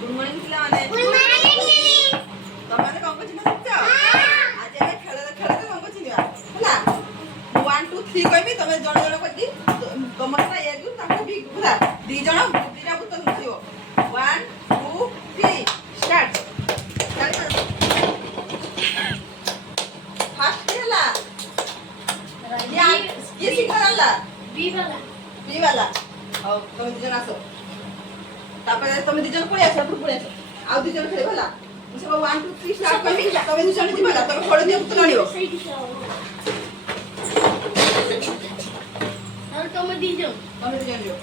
good morning पिलाने good morning तमाने कोन को चिन्ह सकछ आज ए खेल खेल कोन को चिन्हवा होला 1 2 3 कहबी तमे जण जण करदी गमनटा ए गु ताको भी होला दी जण दीटा बुतल मुथियो 1 2 3 स्टार्ट फास्ट खेला या ये सिखला बी वाला और तुम दी जण आसो तापर तुम दी जण पळे आसो पळे आसो आ दी जण खेले होला सब 1 2 3 स्टार्ट करबी तमे दी जण जिबला तमे फळ दिया बुतल आनियो और तुम दी जण लियो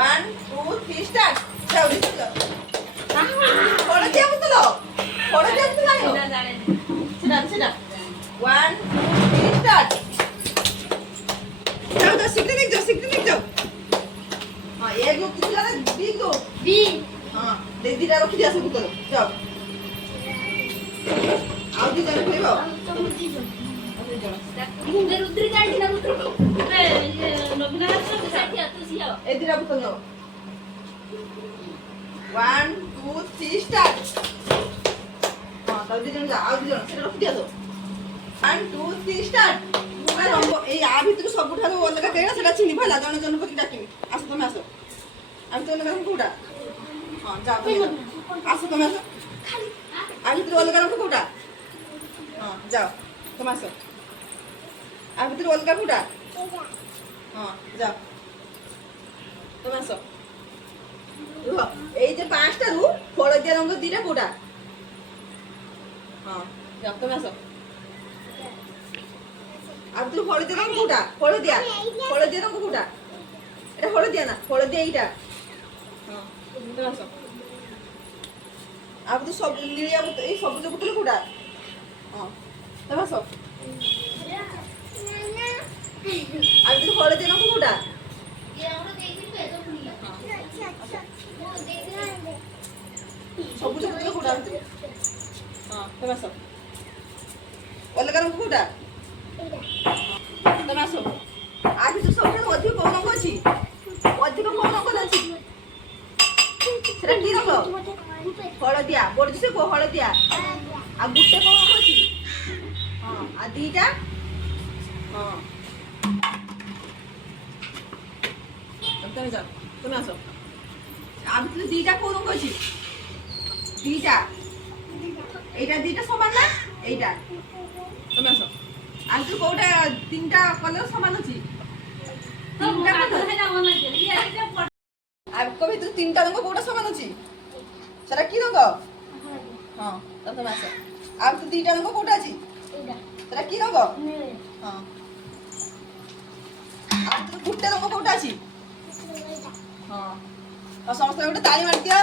1 2 3 स्टार्ट जाओ दी जण फळ दिया बुतल आनियो सिदा 1 2 3 स्टार्ट जाओ तो सिक्किम जाओ हां एक ग्रुप कितना ना बी हां दे दीटा रखी दिया सब बुतल जाओ आउ दी जण खेलिबो तुम दी जण मुंगे रुद्री काढी ना रुद्री नवीन राष्ट्र साठी आता सिया ए दीटा बुतल नो 1 2 3 स्टार्ट हां तब दी जण जा आउ दी जण सेटा रखी दिया तो 1 2 3 स्टार्ट ए आ भितर सबठारो अलगा केना सेटा चिनि भला जण जण पति डाकिमी आस तुम आसो हम तो अलगा कोडा हां जा तुम आसो तुम आसो खाली आ भितर अलगा कोडा हां जाओ तुम आसो आ भितर अलगा कोडा हां जाओ तुम आसो रुह এই যে পাঁচটা রু হলদিয়া রঙ দিটা কোডা हां যাও তুমি আসো আর তুই হলদিয়া রঙ কোডা হলদিয়া রঙ কোডা এটা হলদিয়া না হলদিয়া এইটা হ্যাঁ তুমি আসো আর তুই সব নীলিয়া বুতল এই সবুজ বুতল কোডা হ্যাঁ তুমি আসো আর তুই হলদিয়া রঙ কোডা ये আমরা দেখি তো এত ফুলিয়া ও দেখি না সবুজ বুতল কোডা হ্যাঁ তুমি আসো অলগা রঙ কোডা তুমি আসো আর তুই সবটা অধিক কোন রঙ আছে অধিক কোন রঙ আছে সেটা কি রঙ হলদিয়া বড় দিছে কো হলদিয়া আর গুটে কোন রঙ আছে হ্যাঁ আর দিটা হ্যাঁ তুমি যাও তুমি আসো আর তুই দিটা কোন রঙ আছে দিটা এইটা দিটা সমান না এইটা তুমি আসো আর তুই কোটা তিনটা কলর সমান আছে তিনটা কলর হেনা মনে ইয়া এটা আর কবি তুই তিনটা রঙ কোটা সমান আছে সেটা কি রঙ হ্যাঁ তুমি আসো আর তুই দুইটা রঙ কোটা আছে এটা সেটা কি রঙ হ্যাঁ আর তুই গুটে রঙ কোটা আছে হ্যাঁ আর সমস্ত একটা তালি মারি দিও